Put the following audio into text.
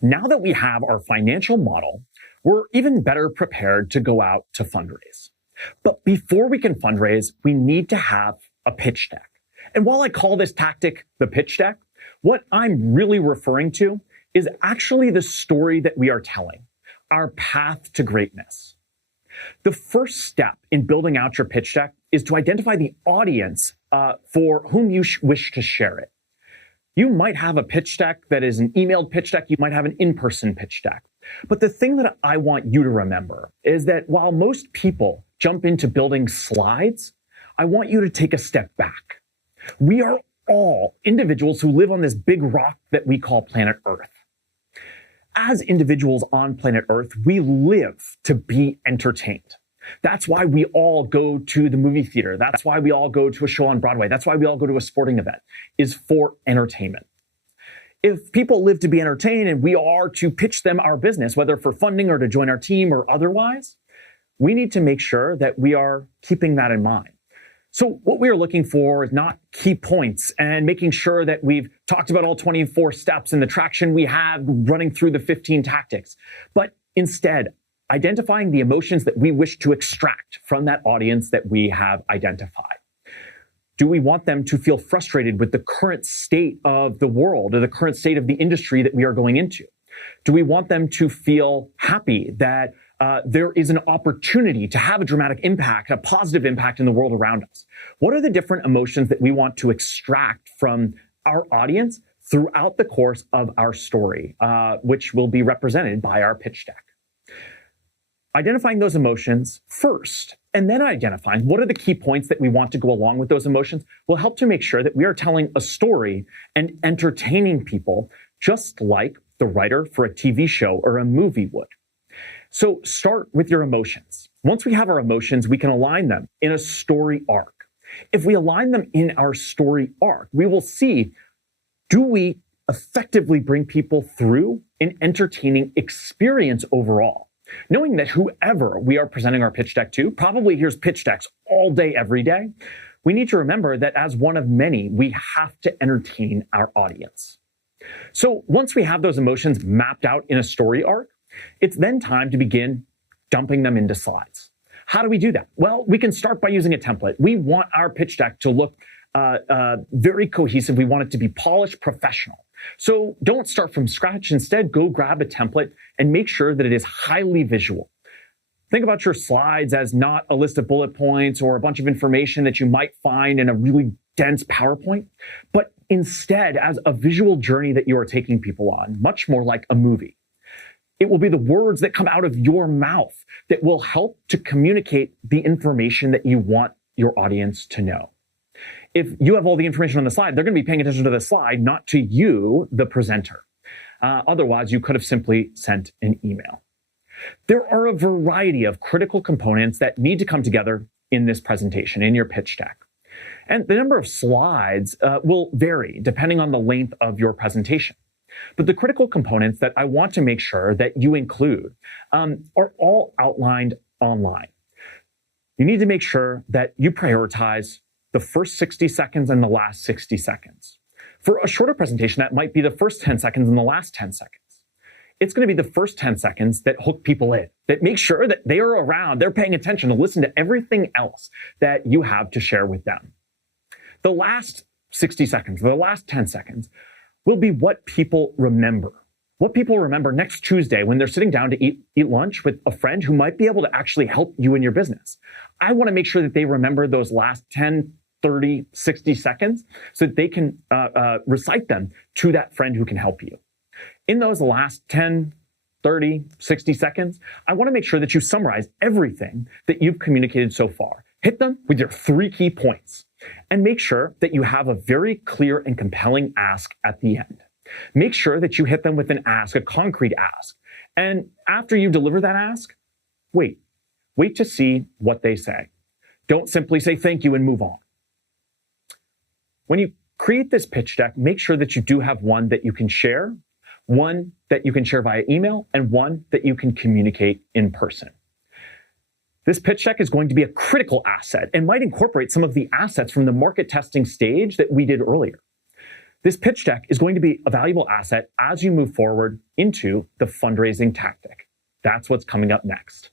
Now that we have our financial model, we're even better prepared to go out to fundraise. But before we can fundraise, we need to have a pitch deck. And while I call this tactic the pitch deck, what I'm really referring to is actually the story that we are telling, our path to greatness. The first step in building out your pitch deck is to identify the audience for whom you wish to share it. You might have a pitch deck that is an emailed pitch deck. You might have an in-person pitch deck. But the thing that I want you to remember is that while most people jump into building slides, I want you to take a step back. We are all individuals who live on this big rock that we call planet Earth. As individuals on planet Earth, we live to be entertained. That's why we all go to the movie theater. That's why we all go to a show on Broadway. That's why we all go to a sporting event, is for entertainment. If people live to be entertained and we are to pitch them our business, whether for funding or to join our team or otherwise, we need to make sure that we are keeping that in mind. So what we are looking for is not key points and making sure that we've talked about all 24 steps and the traction we have running through the 15 tactics, but instead identifying the emotions that we wish to extract from that audience that we have identified. Do we want them to feel frustrated with the current state of the world or the current state of the industry that we are going into? Do we want them to feel happy that there is an opportunity to have a dramatic impact, a positive impact in the world around us? What are the different emotions that we want to extract from our audience throughout the course of our story, which will be represented by our pitch deck? Identifying those emotions first, and then identifying what are the key points that we want to go along with those emotions will help to make sure that we are telling a story and entertaining people just like the writer for a TV show or a movie would. So start with your emotions. Once we have our emotions, we can align them in a story arc. If we align them in our story arc, we will see, do we effectively bring people through an entertaining experience overall? Knowing that whoever we are presenting our pitch deck to probably hears pitch decks all day, every day, we need to remember that as one of many, we have to entertain our audience. So once we have those emotions mapped out in a story arc, it's then time to begin dumping them into slides. How do we do that? Well, we can start by using a template. We want our pitch deck to look very cohesive. We want it to be polished, professional. So don't start from scratch. Instead, go grab a template and make sure that it is highly visual. Think about your slides as not a list of bullet points or a bunch of information that you might find in a really dense PowerPoint, but instead as a visual journey that you are taking people on, much more like a movie. It will be the words that come out of your mouth that will help to communicate the information that you want your audience to know. If you have all the information on the slide, they're going to be paying attention to the slide, not to you, the presenter. Otherwise, you could have simply sent an email. There are a variety of critical components that need to come together in this presentation, in your pitch deck. And the number of slides will vary depending on the length of your presentation. But the critical components that I want to make sure that you include are all outlined online. You need to make sure that you prioritize the first 60 seconds and the last 60 seconds. For a shorter presentation, that might be the first 10 seconds and the last 10 seconds. It's going to be the first 10 seconds that hook people in, that make sure that they are around, they're paying attention to listen to everything else that you have to share with them. The last 60 seconds, the last 10 seconds, will be what people remember. What people remember next Tuesday when they're sitting down to eat lunch with a friend who might be able to actually help you in your business. I want to make sure that they remember those last 10, 30, 60 seconds so that they can recite them to that friend who can help you. In those last 10, 30, 60 seconds, I want to make sure that you summarize everything that you've communicated so far. Hit them with your 3 key points and make sure that you have a very clear and compelling ask at the end. Make sure that you hit them with an ask, a concrete ask. And after you deliver that ask, wait to see what they say. Don't simply say thank you and move on. When you create this pitch deck, make sure that you do have one that you can share, one that you can share via email, and one that you can communicate in person. This pitch deck is going to be a critical asset and might incorporate some of the assets from the market testing stage that we did earlier. This pitch deck is going to be a valuable asset as you move forward into the fundraising tactic. That's what's coming up next.